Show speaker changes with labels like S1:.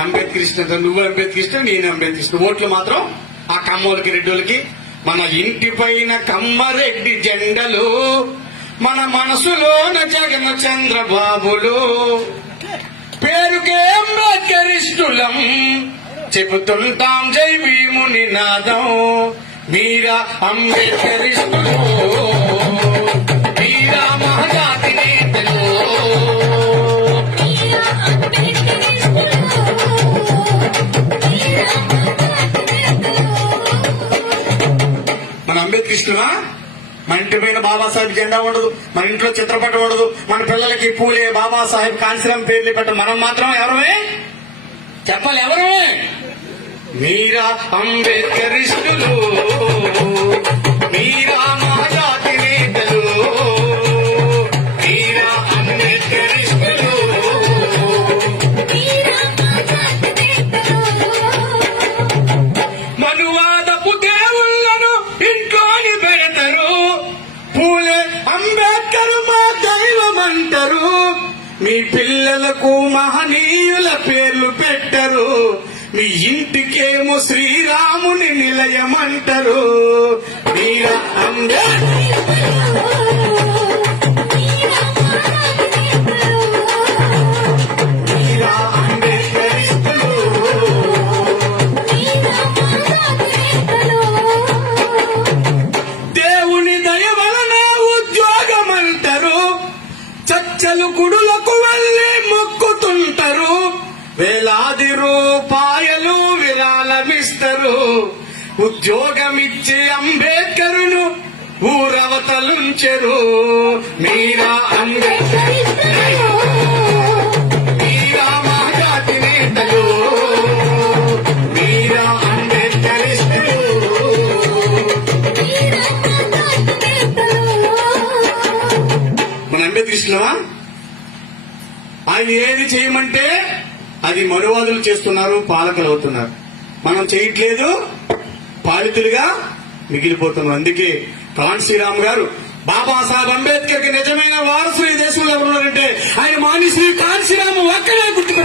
S1: అంబేద్కర్ ఇష్టం నువ్వు అంబేద్కర్ ఇష్టం నేను అంబేద్కర్ ఇష్టం ఓట్లు మాత్రం ఆ కమ్మోళ్ళకి రెడ్డోళ్ళకి మన ఇంటి పైన కమ్మరెడ్డి జెండలు మన మనసులోన జగన్ చంద్రబాబులు. పేరుకే అంబేద్కరిష్టులం చెబుతుంటాం జై భీముని నాదం మీరా అంబేద్కరిష్టులు ఇష్టమా? మన ఇంటి పైన బాబాసాహెబ్ జెండా ఉండదు మన ఇంట్లో చిత్రపటం ఉండదు మన పిల్లలకి పూలే బాబాసాహెబ్ కాంశీరామ్ పేర్లు పెట్ట మనం మాత్రం ఎవరమే? చెప్పాలి ఎవరమే మీరా అంబేద్కరిస్టులు మీరా అంటారు మీ పిల్లలకు మహనీయుల పేర్లు పెట్టరు. మీ ఇంటికేమో శ్రీరాముని నిలయమంటారు. మీరా అంబేద్కర్. గుడులకు వెళ్ళి మొక్కుతుంటారు. వేలాది రూపాయలు విరాళమిస్తారు. ఉద్యోగమిచ్చే అంబేద్కరును ఊరవతలుంచెరు. మీరా అంబేద్కర్ అంబేద్కర్ ఇష్టమా ఆయన ఏది చేయమంటే అది మరువాదులు చేస్తున్నారు పాలకులు అవుతున్నారు. మనం చేయట్లేదు పాలితులుగా మిగిలిపోతున్నాం అందుకే కాన్ శ్రీరామ్ గారు బాబాసాహెబ్ అంబేద్కర్కి నిజమైన వారసులు ఈ దేశంలో ఎవరున్నారంటే ఆయన మానిశ్రీ కాన్ శ్రీరామ్ ఒక్కడే గుర్తు